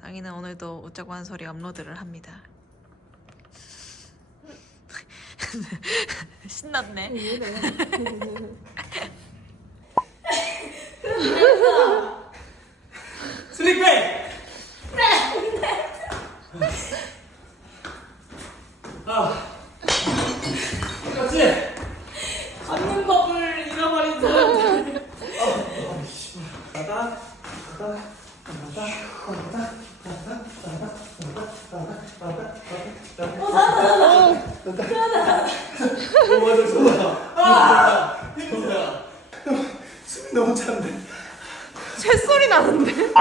상이는 오늘도 웃자고 한 소리 업로드를 합니다. 신났네. 슬립백! 아. 그렇지? 걷는 법을 잃어버린 사람들. 나다, 나다, 나다, 나다, 나다, 오, 맞아, 좋아. 아! 힘들다. 숨이 너무 찬데. 쇳소리 나는데?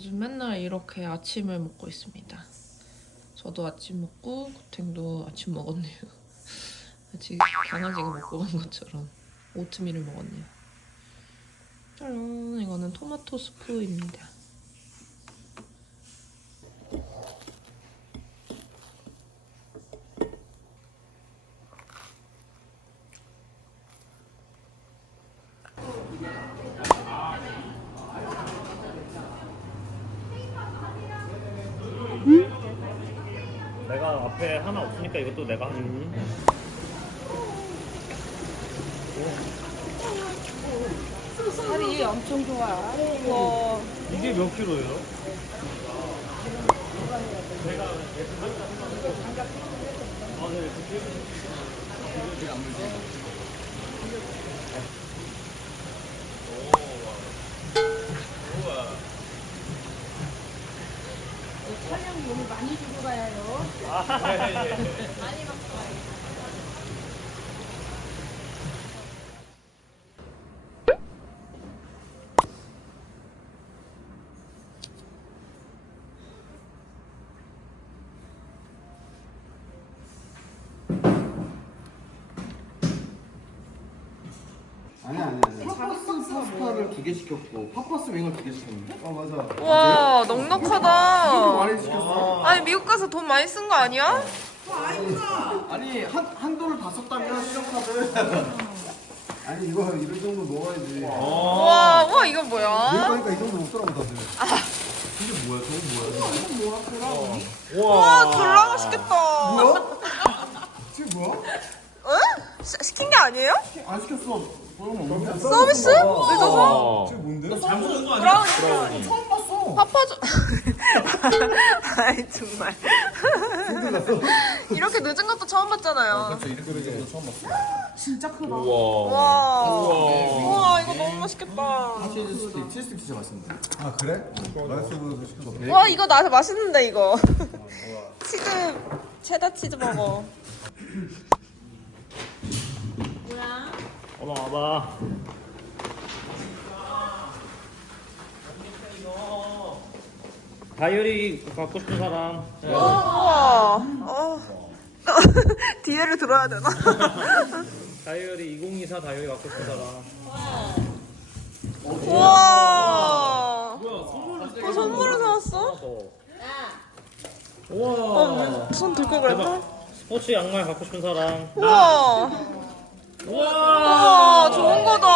요즘 맨날 이렇게 아침을 먹고 있습니다. 저도 아침 먹고 구탱도 아침 먹었네요. 마치 강아지가 먹고 간 것처럼 오트밀을 먹었네요. 짜란 이거는 토마토 스프입니다. 내가 앞에 하나 없으니까 이것도 내가 하지. 살이 엄청 좋아요. 이게 몇 킬로예요? 촬영 아 파스타를 두 개 시켰고 파파스 윙을 두 개 시켰는데? 어 맞아. 와 넉넉하다. 많이 시켰어. 아니 미국 가서 돈 많이 쓴 거 아니야? 아니 한 한도를 다 썼다면 신용카드. 아니 이거 이런 정도 먹어야지. 와, 와 이거 뭐야? 그러니까 이 정도 먹더라고 다들. 이게 뭐야? 저거 뭐야? 와 졸라 맛있겠다. 뭐야? 지금 뭐야? 응? 시- 시킨 게 아니에요? 안 시켰어. 서비스? 늦어서? 지금 뭔데? 브라우니. 처음 봤어. 파파줘. 아이 정말. 이렇게 늦은 것도 처음 봤잖아요. 이렇게 되는 거 처음 봤어. 와. 우와 이거 너무 맛있겠다. 치즈 스틱, 치즈 스틱 진짜 맛있는데. 아 그래? 맛있어 보여서 시켰어. 와 이거 나 맛있는데 이거. 치즈 체다 치즈 버거. 올라와봐. 다이어리 갖고 싶은 사람. 우와. 어. 뒤에를 들어야 되나? 다이어리 2024 다이어리 갖고 싶은 사람. 우와. 어, 선물을 사왔어? 더. 어, 손 들고 그랬나? 스포츠 양말 갖고 싶은 사람. 우와. 우와, 좋은 거다.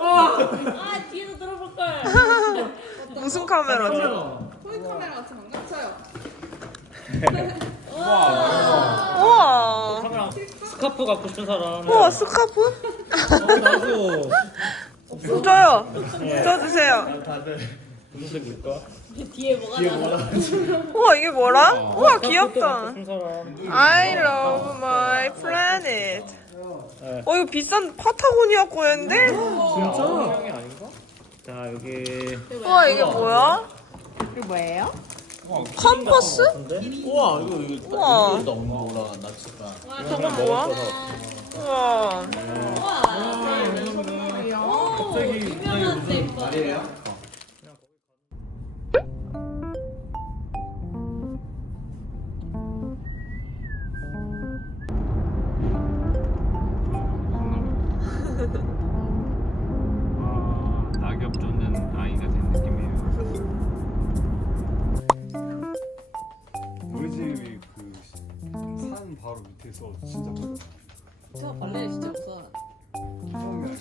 아 뒤에서 들어볼 걸. 무슨 카메라지? 토이 카메라 같은 건가? 저요. 우와. 카메라 스카프 갖고 싶은 사람. 우와, 스카프? 어, 나도. 진짜요? 써주세요. 무슨 색일까? 뒤에 뭐가 나? 우와, 이게 뭐라? 우와, 갖고 귀엽다. 싶은 사람. I love my planet. 네. 어, 이거 비싼 파타고니아 거였는데? 진짜? 형이 아닌가? 자 여기. 우와, 이게 뭐야? 이게 뭐예요? 근데 우와, 이거, 이거, 우와. 이거 너무 올라간다, 진짜. 저건 뭐야? 우와. 진짜 무서워. 저 벌레 진짜 무서워.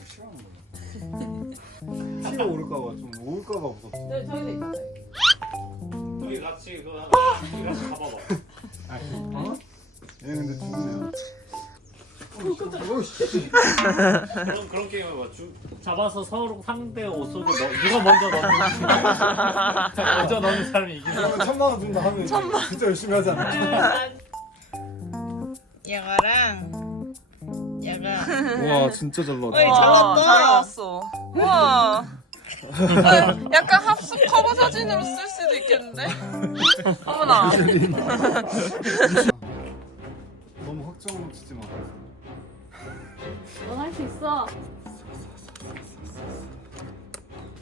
싫어하는 거야. 티가 오를까봐 좀 오를까봐 무섭어. 저 저기도 있어요. 우리 같이 그거 우리 같이 가봐봐. 아, 어? 얘 근데 죽네요. 오씨. 그런 그런 게임 해봐. 주, 잡아서 서로 상대 옷 속에 넣, 누가 먼저 넣는 먼저 넣는 사람이 이기는. 그러면 천만 원 준다 하면 진짜 열심히 하지 않아? 야가랑 야가. 와 진짜 잘 나왔다. 잘 나왔다. 잘 나왔어. 우와. 약간 합숙 커버 사진으로 쓸 수도 있겠는데? 어머나. 너무 확정으로 치지 마. 넌할수 있어.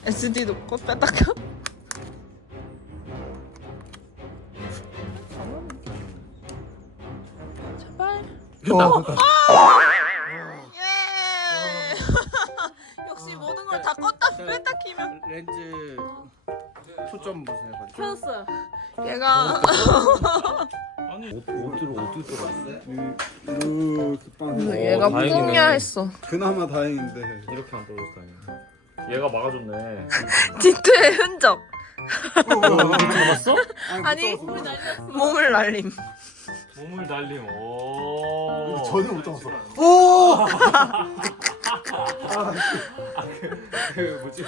SD 놓고 빼다가. 예. 역시 모든 걸 다 껐다 뺐다 키면 렌즈 초점 보세요. 켜졌어요. 얘가 어디로 어디 들어갔어? 이렇게 빵. 얘가 다행이네. 뿡야 했어. 그나마 다행인데. 이렇게 안 떨어졌다니. 얘가 막아줬네. 디트의 흔적. 잡았어? 아니 못 잡았어. 몸을 날림. 몸을 날림. 오. 전혀 못 잡았어. 오! 그 뭐지?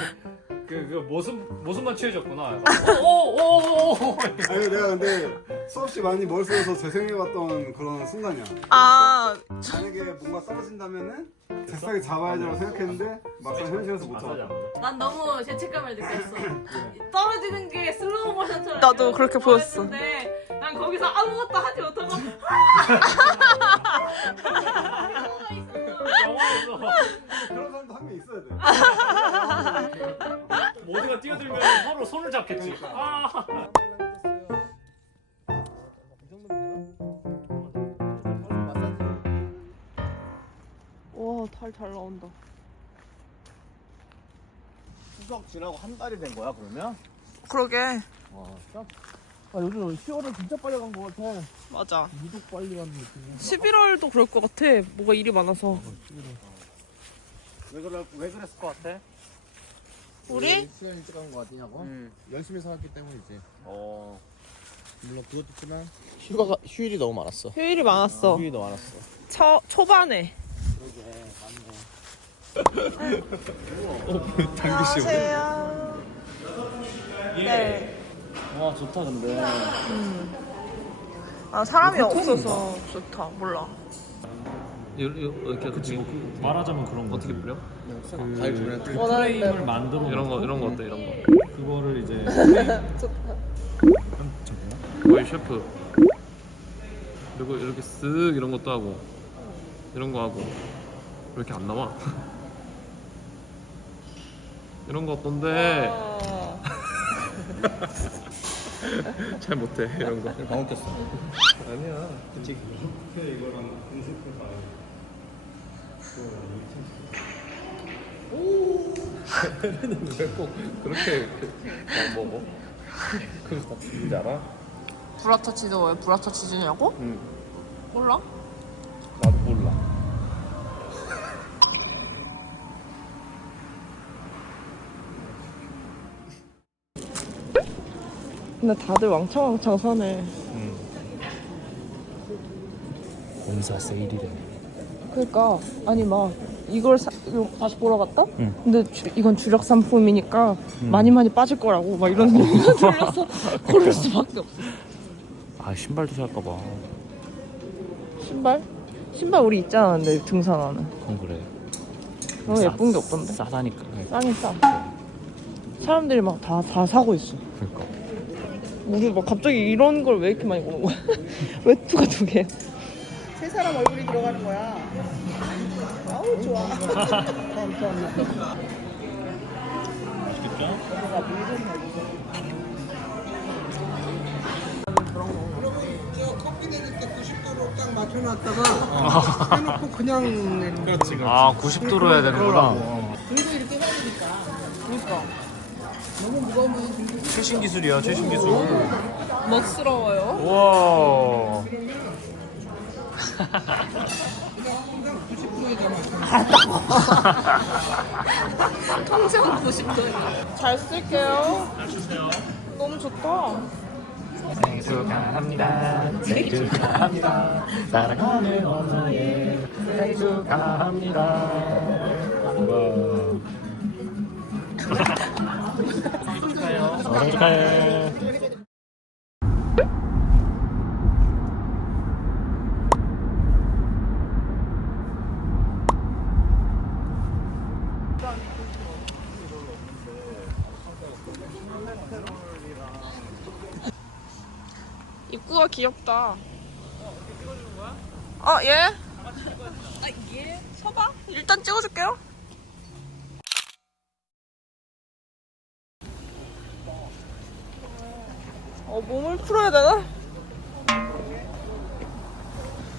그, 그 모습 모습만 취해졌구나. 오오오. 아니 내가 근데 수없이 많이 머릿 속에서 재생해봤던 그런 순간이야. 아 만약에 뭔가 떨어진다면은 잽싸게 잡아야 되라고 생각했는데 막상 현실에서 못 잡아. 난 너무 죄책감을 느꼈어. 떨어지는 게 슬로우 모션처럼. 나도 그렇게 보였어. 난 거기서 아무것도 하지 못하고 영화에서 그런 사람도 한 명 있어야 돼. 모두가 뛰어들면 서로 손을 잡겠지. 아. 와, 달잘 나온다. 추석 지나고 한 달이 된 거야 그러면? 그러게. 와 진짜? 아 요즘 10월은 진짜 빨리 간거 같아. 맞아. 유독 빨리 가는 느낌이야. 11월도 그럴 것 같아. 뭐가 일이 많아서. 왜 그래 왜 그랬을 것 같아? 우리? 시간 일찍 간거 같냐고? 음. 열심히 살았기 때문이지. 어. 물론 그것도 있지만 휴가가 휴일이 너무 많았어. 휴일이 많았어. 휴일이 너무 많았어. 초, 초반에. 안녕하세요. 네. 와 좋다 근데. 아, 사람이 없어서 좋다. 몰라. 이렇게 그치 말하자면 그런 거. 어떻게 뿌려? 과일 주면 프레임을 만들어 이런 거 이런 거 어때 이런 거? 그거를 이제 거의 셰프 그리고 이렇게 쓱 이런 것도 하고 이런 거 하고 왜 이렇게 안 나와? 이런 거 어떤데? 잘 못해 이런 거 방울 꼈어. 아니야 왜꼭 그렇게 막 먹어? 그거 다 뭔지 알아? 브라타 치즈 왜 브라타 치즈냐고? 응 몰라? 근데 다들 왕창왕창 사네. 공사 세일이래. 그러니까 아니 막 이걸 사, 이거 다시 보러 갔다? 근데 주- 이건 주력 상품이니까 많이 많이 빠질 거라고 막 이런 얘기가 들려서 고를 수밖에 없어. 아 신발도 살까 봐. 신발? 신발 우리 있잖아 근데 등산화는. 그건 그래. 너무 예쁜 게 없던데? 싸다니까. 싸긴 싸. 사람들이 막 다다 사고 있어. 그러니까. 우리 막 갑자기 이런 걸 왜 이렇게 많이 보는 거야? 왜 투가 두 개? 세 사람 얼굴이 들어가는 거야. 아우 좋아. 커피 내릴 때 90도로 딱 맞춰놨다가 해놓고 그냥 내는 그렇지 아 90도로 해야 되는구나. 최신 기술이야 최신 기술. 멋스러워요. 우와. 통장 90도예요. 잘 쓸게요. 잘 쓰세요. 너무 좋다. 생일 축하합니다. 생일 축하합니다. 사랑하는 엄마의 생일 축하합니다. 와. 생일 축하해. 입구가 귀엽다. 어, 예? 아, 예? 서봐. 일단 찍어줄게요. 어, 몸을 풀어야 되나?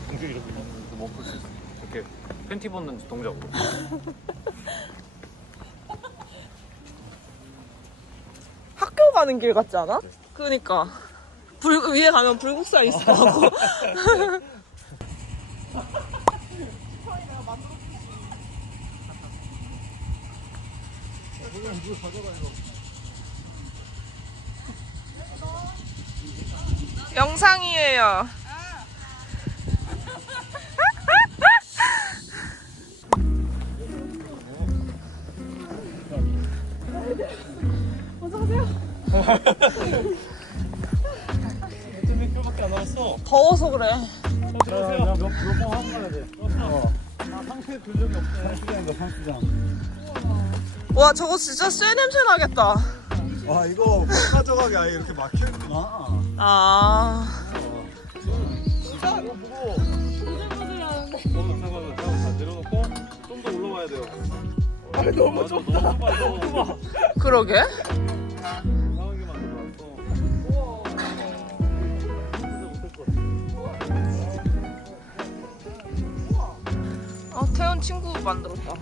공주 이렇게 있어. 이렇게 팬티 벗는 동작으로. 학교 가는 길 같지 않아? 그니까. 불, 위에 가면 불국사 있어. 하고. 영상이에요. 안 남았어. 더워서 그래. 들어오세요. 몇번 하고 가야 돼. 아, 상태 들 적이 없어. 상수장인가 상수장. 와, 저거 진짜 쇠 냄새 나겠다. 와 이거 못 가져가게 아예 이렇게 막혀 있구나. 아. 어, 잠깐만, 잠깐만. 내려놓고 좀 더 올라와야 돼요. 아, 너무 좁다. 너무 좁아. 그러게. 만들어놨어. 아, 태연 친구 만들었다.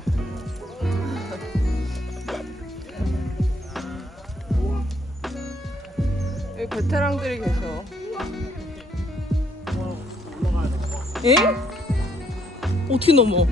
여기 베테랑들이 계셔. 에? 어떻게 넘어?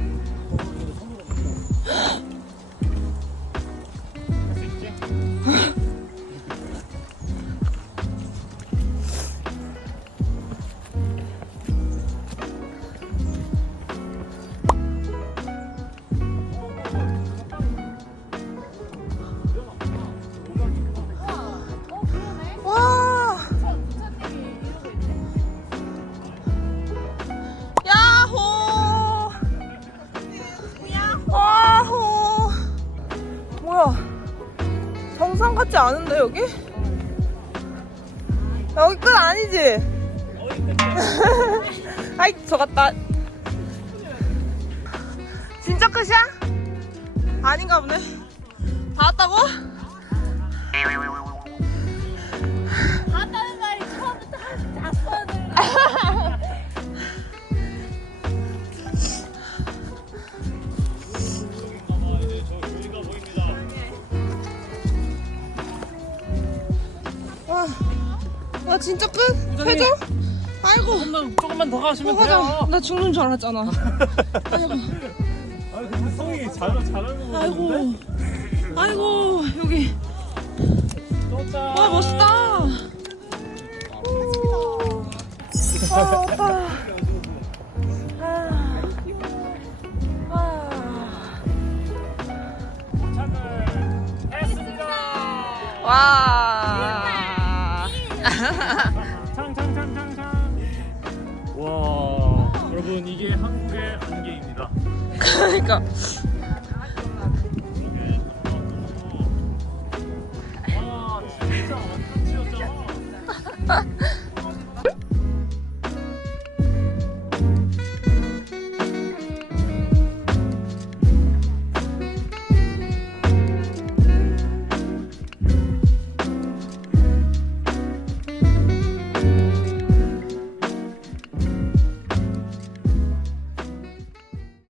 여기? 여기 끝 아니지? 아이 저 같다. 진짜 끝이야? 아닌가 보네. 진짜 끝? 해줘? 아이고, 조금만, 조금만 더 가시면 어, 돼요. 나 죽는 줄 알았잖아. 아이고, 아, 근데 성이 잘, 잘하는 거 아이고, 아이고, 여기. 와, 멋있다. 아, 오빠. 아. 아. 도착을 했습니다. 와. 와, 여